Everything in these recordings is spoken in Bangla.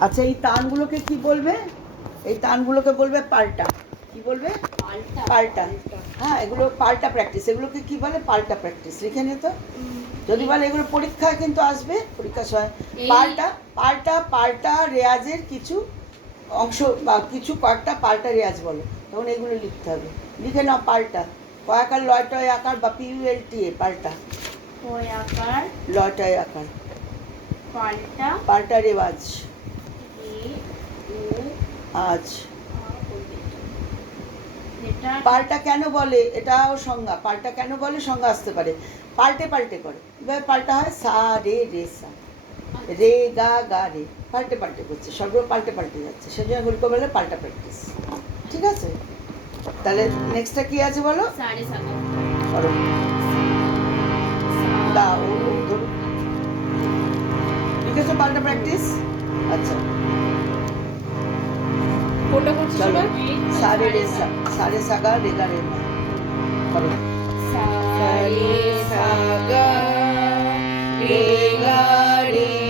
আচ্ছা এই তানগুলোকে কি বলবে? এই তানগুলোকে বলবে পাল্টা। কি বলবে? পাল্টা। পাল্টা। হ্যাঁ এগুলো পাল্টা প্র্যাকটিস এগুলোকে কি বলে? পাল্টা প্র্যাকটিস লিখে নিয়ে তো। যদি বলে এগুলো পরীক্ষায় কিন্তু আসবে পরীক্ষার সময়। পাল্টা পাল্টা পাল্টা রেয়াজের কিছু অংশ বা কিছু কয়েকটা পাল্টা রেয়াজ বলো। তখন এগুলো লিখতে হবে। লিখে নাও পাল্টা। কয়াকার লয়টয় আকার বা পিউএল টি এ পাল্টা। আকার? লয়টয় আকার। পাল্টা। পাল্টা রেওয়াজ। আজ। পাল্টা কেন বলে? এটাও সংজ্ঞা। পাল্টা কেন বলে? সংজ্ঞা আসতে পারে। পাল্টে পাল্টে করে। এবার পাল্টা হয় সা রে রে সা। রে গা গা রে। পাল্টে পাল্টে করছে। সবগুলো পাল্টে পাল্টে যাচ্ছে। সেই জন্য এগুলোকে বলে পাল্টা প্র্যাকটিস ঠিক আছে? তাহলে নেক্সটটা কি আছে বলো? করো। দা ও ও, লিখেছো পাল্টা প্র্যাকটিস আচ্ছা। কোনটা করছিস চলো? সারে রে সারে সাগা রে গা রে করো সারে সাগা রে গা রে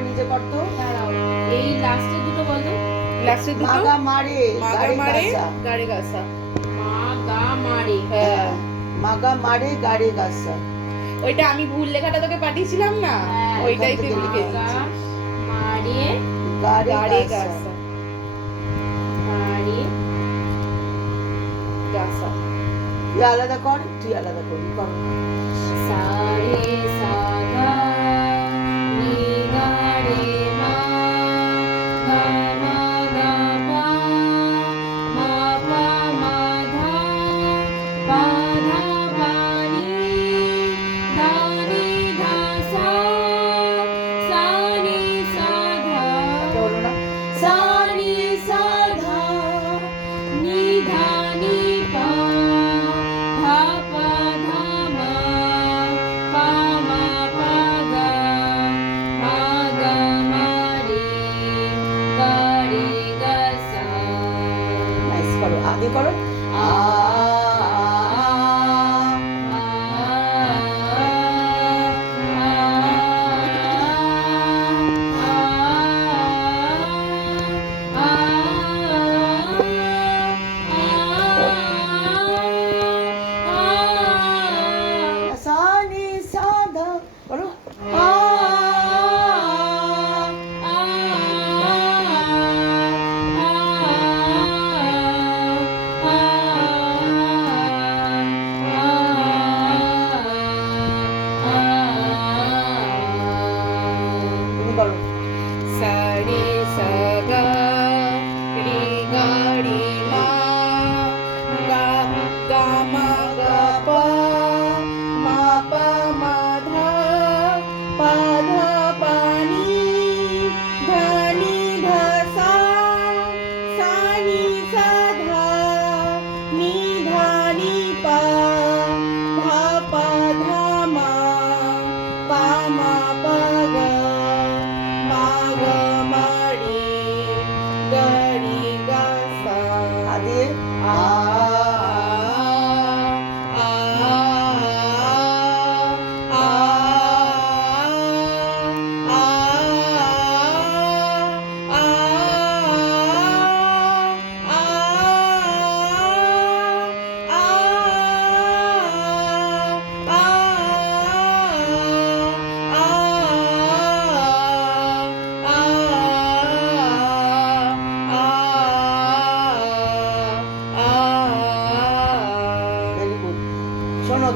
নিজে কর এই লাস্টে দুটো বলো। লাস্টে দুটো? মাগা মারে মাগা মারে গাড়ি গাছা। মা মারে। হ্যাঁ। মাগা মারে গাড়ি গাছা। ওইটা আমি ভুল লেখাটা তোকে পাঠিয়েছিলাম না? হ্যাঁ, ওইটাই তুই লিখে মারে গাড়ি গাড়ি গাছা তুই আলাদা কর তুই আলাদা করবি কর।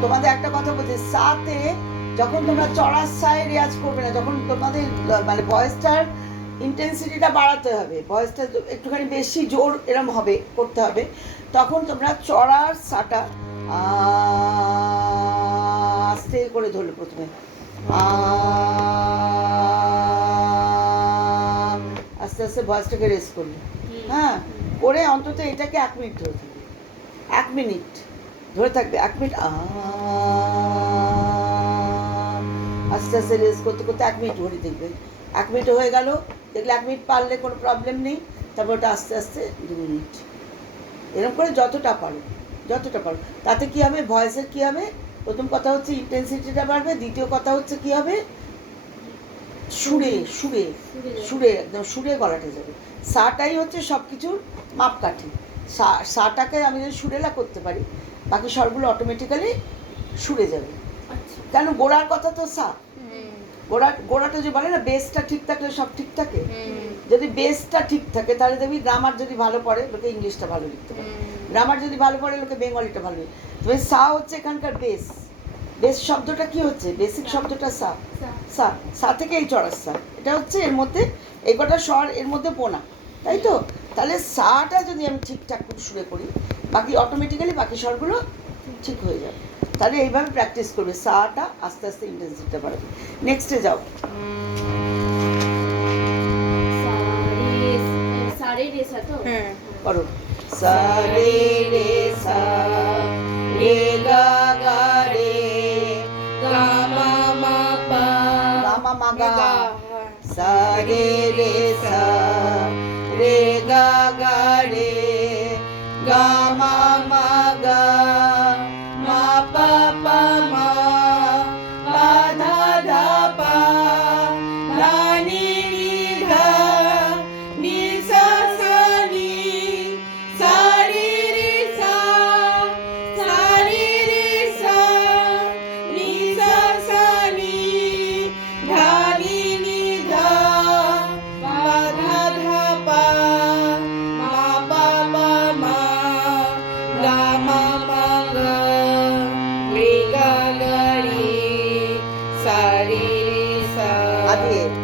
তোমাদের একটা কথা বলছি সাথে যখন তোমরা চড়াশায় রেয়াজ করবে না যখন তোমাদের মানে ভয়েসটার ইন্টেন্সিটিটা বাড়াতে হবে ভয়েসটা একটুখানি বেশি জোর এরম হবে করতে হবে তখন তোমরা চড়ার সাটা আস্তে করে ধরলে প্রথমে আস্তে আস্তে ভয়েসটাকে রেস্ট করলে। হ্যাঁ করে অন্তত এটাকে এক মিনিট ধরে এক মিনিট ধরে থাকবে এক মিনিট আস্তে আস্তে রেস করতে করতে এক মিনিট ধরে দেখবে। এক মিনিট হয়ে গেল দেখলে এক মিনিট পারলে কোনো প্রবলেম নেই তারপর ওটা আস্তে আস্তে দু মিনিট। এরকম করে যতটা পারো যতটা পারো। তাতে কী হবে? ভয়েসের কী হবে? প্রথম কথা হচ্ছে ইন্টেন্সিটিটা বাড়বে দ্বিতীয় কথা হচ্ছে কী হবে? সুরে সুরে সুরে। একদম সুরে গলাটা যাবে। সাটাই হচ্ছে সব কিছুর মাপকাঠি। সা সাটাকে আমি যদি সুরেলা করতে পারি বাকি স্বরগুলো অটোমেটিক্যালি সুরে যাবে। আচ্ছা। কেন গোড়ার কথা তো সা হুম, গোড়া গোড়াটা যে বলে না বেসটা ঠিক থাকলে সব ঠিক থাকে? যদি বেসটা ঠিক থাকে তাহলে দেখবি গ্রামার যদি ভালো পড়ে লোকে ইংলিশটা ভালো লিখতে পারে গ্রামার যদি ভালো পড়ে লোকে বেঙ্গলিটা ভালো লিখে তবে সা হচ্ছে এখানকার বেস বেস শব্দটা কি হচ্ছে? বেসিক শব্দটা সা সা। সা থেকে এই চড়ার সা এটা হচ্ছে এর মধ্যে এই কটা স্বর এর মধ্যে পোনা। তাই তো? তাহলে সাটা যদি আমি ঠিকঠাক করে সুরে করি বাকি অটোমেটিক্যালি বাকি স্বরগুলো ঠিক হয়ে যাবে। তাহলে এইভাবে প্র্যাকটিস করবে সাটা আস্তে আস্তে ইন্টেন্সিটিটা বাড়বে। নেক্সটে যাও। সারে সারে রে সা তো হ্যাঁ। করো। সা রে রে সা রে গা গা রে গা মা মা পা। গা মা মা গা গা, সা রে রে সা। Yeah.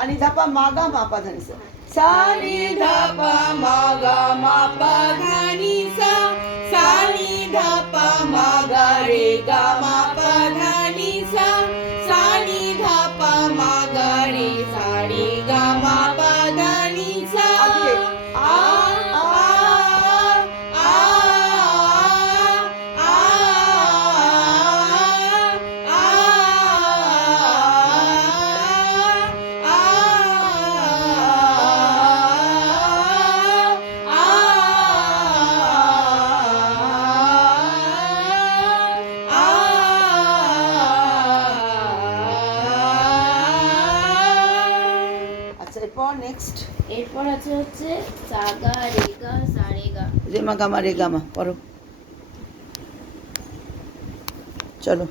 सानी धापा मागा मापा धनी सा सानी धापा मागा मापा धनी सा सानी मागा रे मापा নেক্সট এরপর আছে হচ্ছে সাগা রেগা সারেগা। রেমা গামা রে গামা পড়ো। চলো।